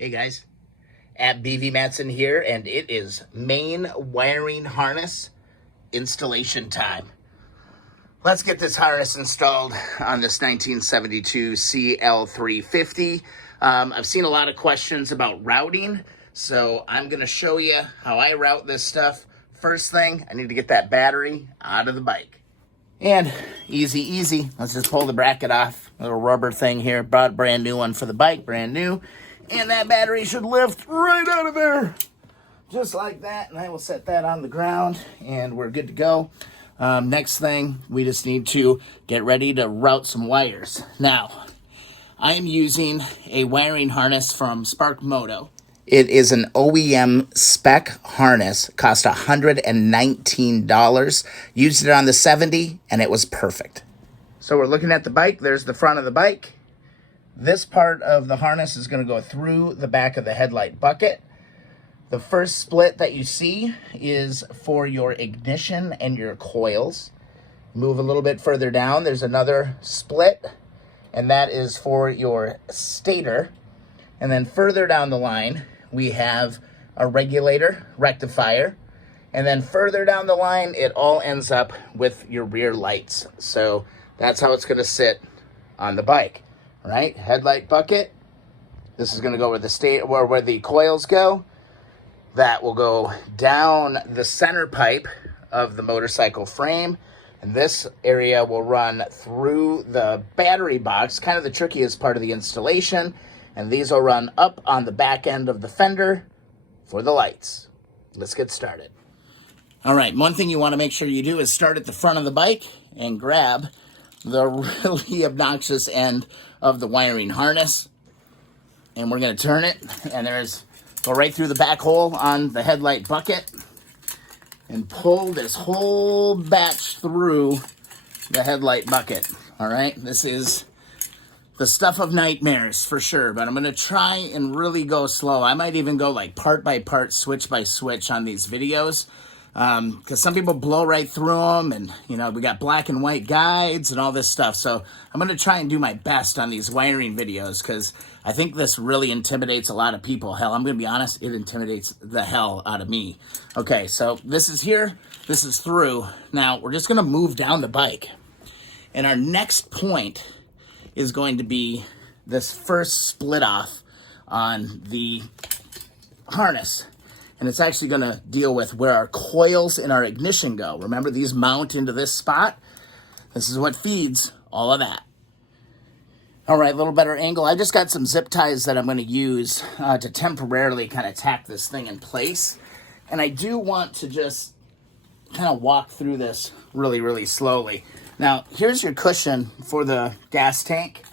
Hey guys, at BV Matson here, and it is main wiring harness installation time. Let's get this harness installed on this 1972 CL350. I've seen a lot of questions about routing, so I'm going to show you how I route this stuff. First thing, I need to get that battery out of the bike. And easy, let's just pull the bracket off. A little rubber thing here, bought a brand new one for the bike, brand new. And that battery should lift right out of there, just like that. And I will set that on the ground, and we're good to go. Next thing, we just need to get ready to route some wires. Now, I am using a wiring harness from Sparck Moto. It is an OEM spec harness, cost $119. Used it on the 70, and it was perfect. So we're looking at the bike. There's the front of the bike. This part of the harness is going to go through the back of the headlight bucket. The first split that you see is for your ignition and your coils. Move a little bit further down, there's another split, and that is for your stator. And then further down the line, we have a regulator, rectifier. And then further down the line, it all ends up with your rear lights. So that's how it's going to sit on the bike. Right, headlight bucket. This is going to go where the coils go. That will go down the center pipe of the motorcycle frame, and this area will run through the battery box, kind of the trickiest part of the installation, and these will run up on the back end of the fender for the lights. Let's get started. All right, one thing you want to make sure you do is start at the front of the bike and grab the really obnoxious end of the wiring harness, and we're going to turn it, and go right through the back hole on the headlight bucket and pull this whole batch through the headlight bucket. All right, this is the stuff of nightmares for sure, but I'm going to try and really go slow. I might even go like part by part, switch by switch on these videos, because some people blow right through them, and we got black and white guides and all this stuff. So I'm going to try and do my best on these wiring videos, because I think this really intimidates a lot of people. Hell, I'm going to be honest, it intimidates the hell out of me. Okay, so this is here, this is through. Now we're just going to move down the bike, and our next point is going to be this first split off on the harness. And it's actually going to deal with where our coils and our ignition go. Remember, these mount into this spot. This is what feeds all of that. All right, a little better angle. I just got some zip ties that I'm going to use to temporarily kind of tack this thing in place. And I do want to just kind of walk through this really, really slowly. Now, here's your cushion for the gas tank.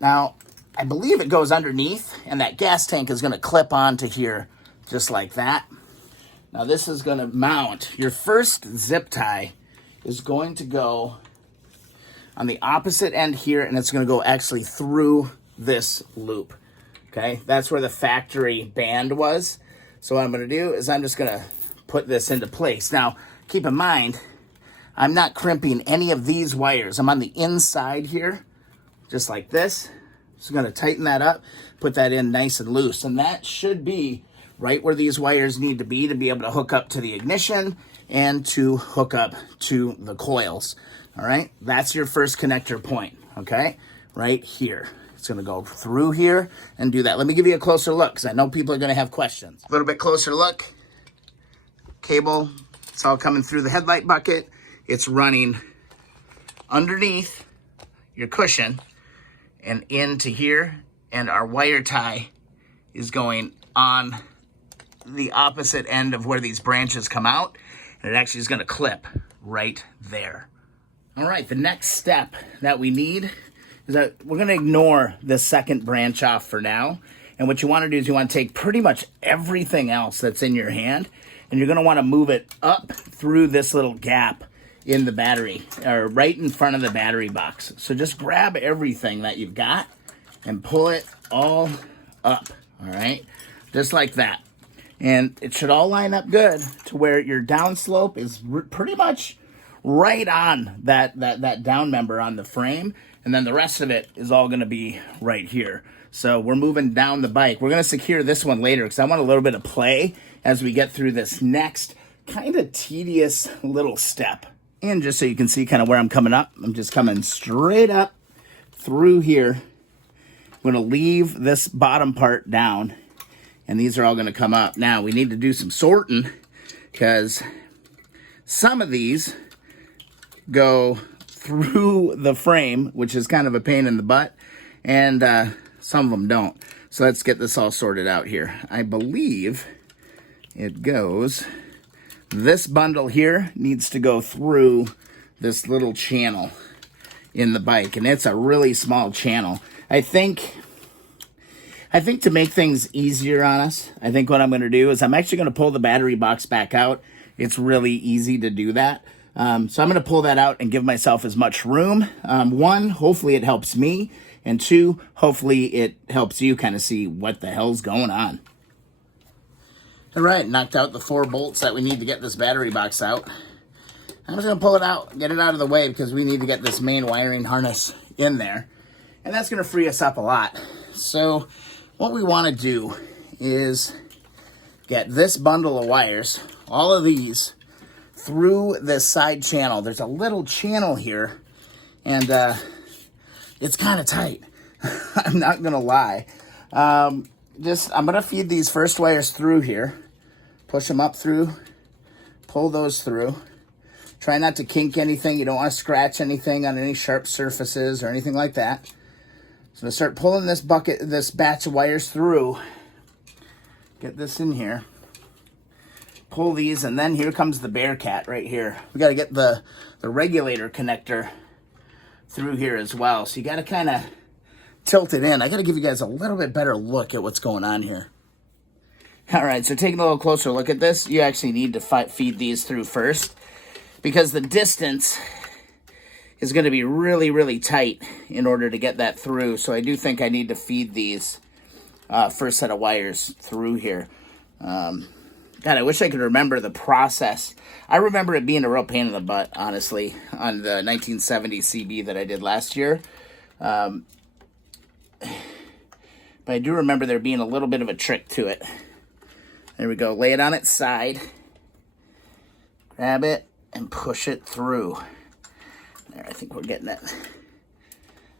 Now, I believe it goes underneath, and that gas tank is going to clip onto here, just like that. Now this is going to mount. Your first zip tie is going to go on the opposite end here, and it's going to go actually through this loop. Okay, that's where the factory band was. So what I'm going to do is I'm just going to put this into place. Now, keep in mind, I'm not crimping any of these wires. I'm on the inside here, just like this. Just going to tighten that up, put that in nice and loose, and that should be right where these wires need to be able to hook up to the ignition and to hook up to the coils. All right, that's your first connector point, okay? Right here. It's gonna go through here and do that. Let me give you a closer look, because I know people are gonna have questions. A little bit closer look. Cable, it's all coming through the headlight bucket. It's running underneath your cushion and into here, and our wire tie is going on the opposite end of where these branches come out, and it actually is going to clip right there. All right, the next step that we need is that we're going to ignore the second branch off for now, and what you want to do is you want to take pretty much everything else that's in your hand, and you're going to want to move it up through this little gap in the battery, or right in front of the battery box. So just grab everything that you've got and pull it all up, all right? Just like that. And it should all line up good to where your downslope is pretty much right on that down member on the frame. And then the rest of it is all going to be right here. So we're moving down the bike. We're going to secure this one later because I want a little bit of play as we get through this next kind of tedious little step. And just so you can see kind of where I'm coming up, I'm just coming straight up through here. I'm going to leave this bottom part down, and these are all going to come up. Now, we need to do some sorting because some of these go through the frame, which is kind of a pain in the butt, and some of them don't. So let's get this all sorted out here. I believe it goes, this bundle here needs to go through this little channel in the bike, and it's a really small channel. I think to make things easier on us, I think what I'm going to do is I'm actually going to pull the battery box back out. It's really easy to do that. So I'm going to pull that out and give myself as much room. One, hopefully it helps me. And two, hopefully it helps you kind of see what the hell's going on. All right, knocked out the 4 bolts that we need to get this battery box out. I'm just going to pull it out, get it out of the way because we need to get this main wiring harness in there. And that's going to free us up a lot. So what we want to do is get this bundle of wires, all of these, through this side channel. There's a little channel here, and it's kind of tight. I'm not going to lie. I'm going to feed these first wires through here, push them up through, pull those through. Try not to kink anything. You don't want to scratch anything on any sharp surfaces or anything like that. So I'm going to start pulling this batch of wires through. Get this in here. Pull these, and then here comes the Bearcat right here. We got to get the regulator connector through here as well. So you got to kind of tilt it in. I got to give you guys a little bit better look at what's going on here. All right, so taking a little closer look at this, you actually need to feed these through first because the distance is going to be really, really tight in order to get that through. So I do think I need to feed these first set of wires through here. God, I wish I could remember the process. I remember it being a real pain in the butt, honestly, on the 1970 CB that I did last year. But I do remember there being a little bit of a trick to it. There we go. Lay it on its side. Grab it and push it through. There, I think we're getting it.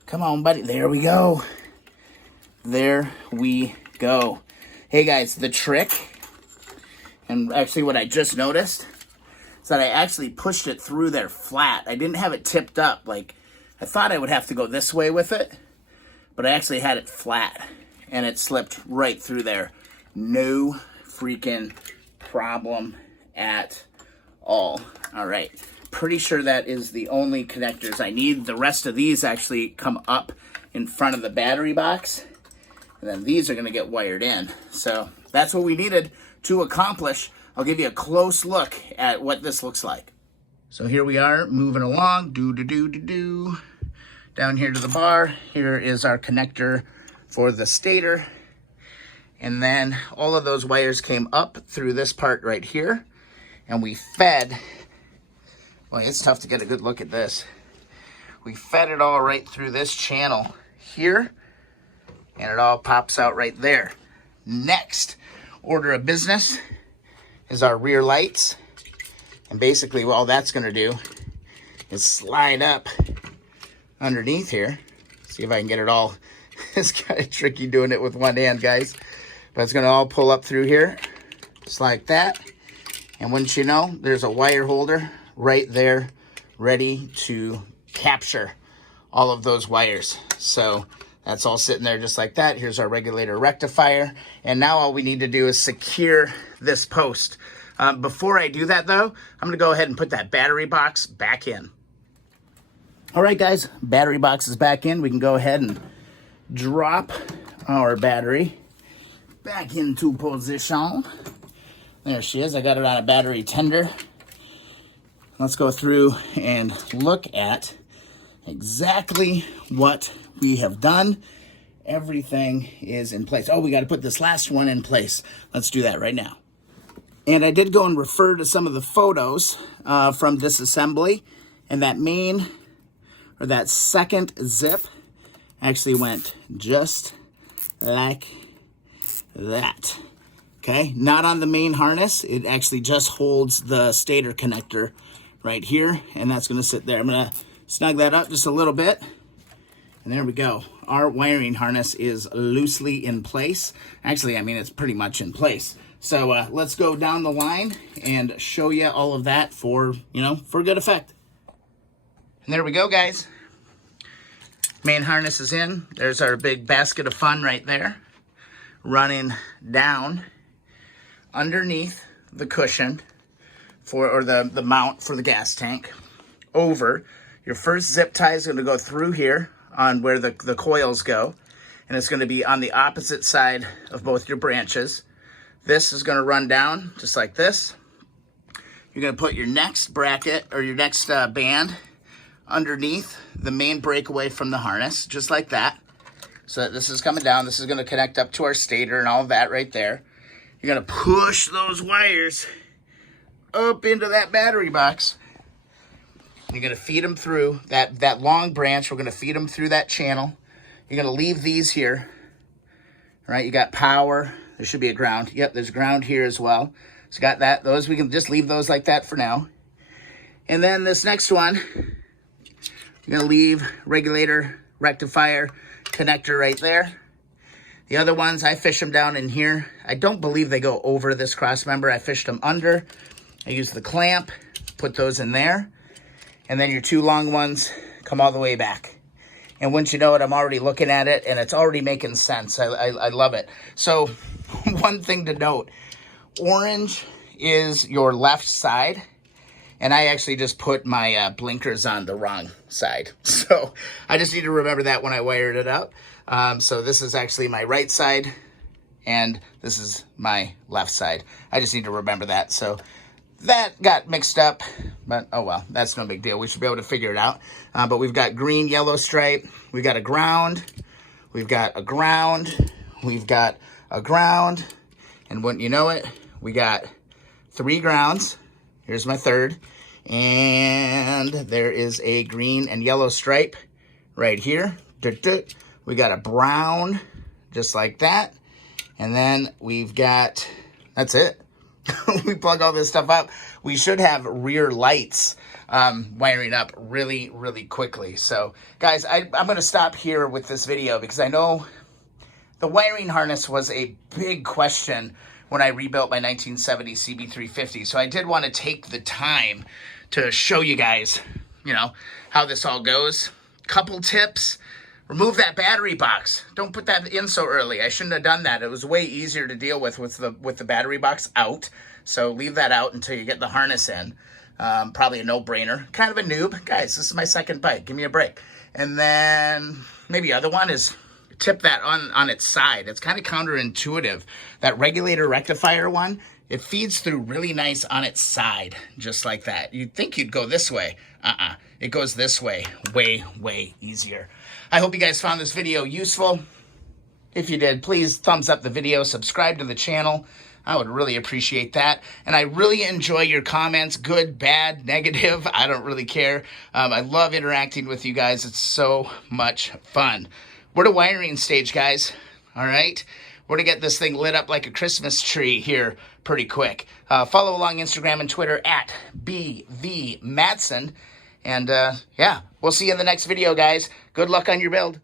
Come on, buddy. There we go. There we go. Hey, guys, the trick, and actually what I just noticed, is that I actually pushed it through there flat. I didn't have it tipped up. Like, I thought I would have to go this way with it, but I actually had it flat, and it slipped right through there. No freaking problem at all. All right. Pretty sure that is the only connectors I need. The rest of these actually come up in front of the battery box, and then these are going to get wired in. So that's what we needed to accomplish. I'll give you a close look at what this looks like. So here we are moving along, down here to the bar. Here is our connector for the stator. And then all of those wires came up through this part right here. And we fed, well, it's tough to get a good look at this. We fed it all right through this channel here. And it all pops out right there. Next order of business is our rear lights. And basically all that's going to do is slide up underneath here. See if I can get it all. It's kind of tricky doing it with one hand, guys. But it's going to all pull up through here, just like that. And once you know, there's a wire holder right there ready to capture all of those wires. So that's all sitting there just like that. Here's our regulator rectifier. And now all we need to do is secure this post. Before I do that, though, I'm going to go ahead and put that battery box back in. All right, guys, battery box is back in. We can go ahead and drop our battery back into position. There she is. I got it on a battery tender. Let's go through and look at exactly what we have done. Everything is in place. Oh, we got to put this last one in place. Let's do that right now. And I did go and refer to some of the photos from disassembly, and that main, or that second zip, actually went just like that. Okay, not on the main harness. It actually just holds the stator connector right here, and that's going to sit there. I'm going to snug that up just a little bit, and there we go. Our wiring harness is loosely in place. Actually, I mean, it's pretty much in place. So let's go down the line and show you all of that for, for good effect. And there we go, guys. Main harness is in. There's our big basket of fun right there, running down underneath the cushion or the mount for the gas tank. Over, your first zip tie is going to go through here on where the coils go, and it's going to be on the opposite side of both your branches. This is going to run down just like this. You're going to put your next bracket or your next band underneath the main breakaway from the harness, just like that. So that this is coming down. This is going to connect up to our stator and all of that right there. You're going to push those wires up into that battery box. You're going to feed them through that long branch. We're going to feed them through that channel. You're going to leave these here. All right, you got power. There should be a ground. Yep, there's ground here as well. So got that. Those, we can just leave those like that for now. And then this next one, you're going to leave regulator, rectifier, connector right there. The other ones, I fish them down in here. I don't believe they go over this cross member. I fished them under. I use the clamp, put those in there. And then your two long ones come all the way back. And once you know it, I'm already looking at it, and it's already making sense. I love it. So one thing to note, orange is your left side. And I actually just put my blinkers on the wrong side. So I just need to remember that when I wired it up. So this is actually my right side, and this is my left side. I just need to remember that. So that got mixed up, but oh well, that's no big deal. We should be able to figure it out. But we've got green, yellow stripe. We've got a ground. We've got a ground. We've got a ground. And wouldn't you know it, we got 3 grounds. Here's my third. And there is a green and yellow stripe right here. We got a brown, just like that. And then we've got, that's it. We plug all this stuff up. We should have rear lights wiring up really, really quickly. So, guys, I'm going to stop here with this video because I know the wiring harness was a big question when I rebuilt my 1970 CB350. So I did want to take the time to show you guys, how this all goes. Couple tips. Remove that battery box. Don't put that in so early. I shouldn't have done that. It was way easier to deal with the battery box out. So leave that out until you get the harness in. Probably a no-brainer. Kind of a noob. Guys, this is my second bike. Give me a break. And then maybe other one is tip that on its side. It's kind of counterintuitive. That regulator rectifier one, it feeds through really nice on its side, just like that. You'd think you'd go this way. It goes this way. Way, way easier. I hope you guys found this video useful. If you did, please thumbs up the video, subscribe to the channel. I would really appreciate that. And I really enjoy your comments, good, bad, negative. I don't really care. I love interacting with you guys. It's so much fun. We're at a wiring stage, guys. All right? We're going to get this thing lit up like a Christmas tree here pretty quick. Follow along Instagram and Twitter at BVMatson. And, yeah, we'll see you in the next video, guys. Good luck on your build.